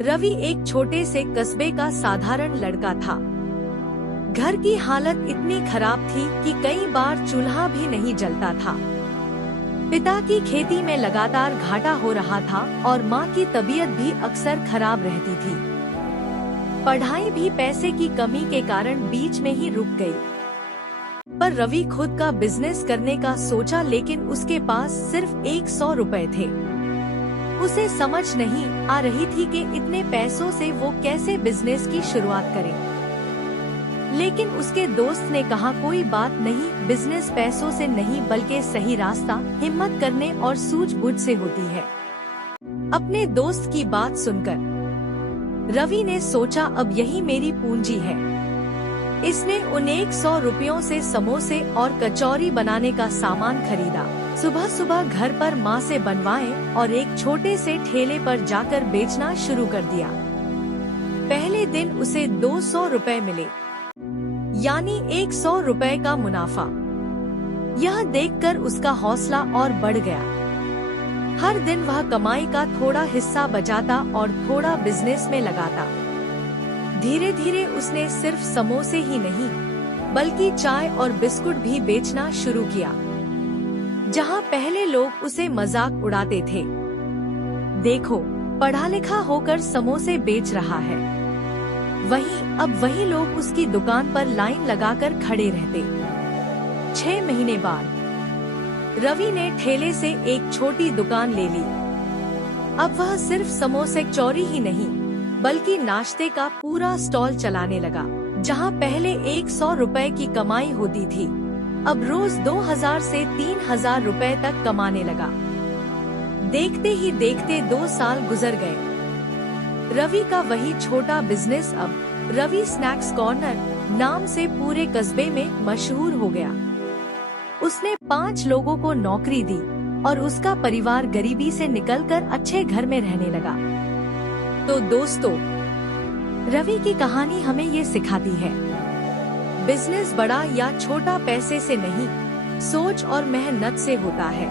रवि एक छोटे से कस्बे का साधारण लड़का था। घर की हालत इतनी खराब थी कि कई बार चूल्हा भी नहीं जलता था। पिता की खेती में लगातार घाटा हो रहा था और माँ की तबीयत भी अक्सर खराब रहती थी। पढ़ाई भी पैसे की कमी के कारण बीच में ही रुक गई। पर रवि खुद का बिजनेस करने का सोचा, लेकिन उसके पास सिर्फ 100 रुपए थे। उसे समझ नहीं आ रही थी कि इतने पैसों से वो कैसे बिजनेस की शुरुआत करे। लेकिन उसके दोस्त ने कहा, कोई बात नहीं, बिजनेस पैसों से नहीं बल्कि सही रास्ता, हिम्मत करने और सूझबूझ से होती है। अपने दोस्त की बात सुनकर रवि ने सोचा, अब यही मेरी पूंजी है। इसने उन 100 रुपयों से समोसे और कचौरी बनाने का सामान खरीदा। सुबह सुबह घर पर माँ से बनवाए और एक छोटे से ठेले पर जाकर बेचना शुरू कर दिया। पहले दिन उसे 200 रुपए मिले, यानी 100 रुपए का मुनाफा। यह देखकर उसका हौसला और बढ़ गया। हर दिन वह कमाई का थोड़ा हिस्सा बचाता और थोड़ा बिजनेस में लगाता। धीरे धीरे उसने सिर्फ समोसे ही नहीं बल्कि चाय और बिस्कुट भी बेचना शुरू किया। जहां पहले लोग उसे मजाक उड़ाते थे, देखो पढ़ा लिखा होकर समोसे बेच रहा है, अब वही लोग उसकी दुकान पर लाइन लगाकर खड़े रहते। 6 महीने बाद रवि ने ठेले से एक छोटी दुकान ले ली। अब वह सिर्फ समोसे कचौरी ही नहीं बल्कि नाश्ते का पूरा स्टॉल चलाने लगा। जहां पहले 100 रुपए की कमाई होती थी, अब रोज 2000 से 3000 रुपए तक कमाने लगा। देखते ही देखते 2 साल गुजर गए। रवि का वही छोटा बिजनेस अब रवि स्नैक्स कॉर्नर नाम से पूरे कस्बे में मशहूर हो गया। उसने 5 लोगों को नौकरी दी और उसका परिवार गरीबी से निकलकर अच्छे घर में रहने लगा। तो दोस्तों, रवि की कहानी हमें ये सिखाती है, बिजनेस बड़ा या छोटा पैसे से नहीं, सोच और मेहनत से होता है।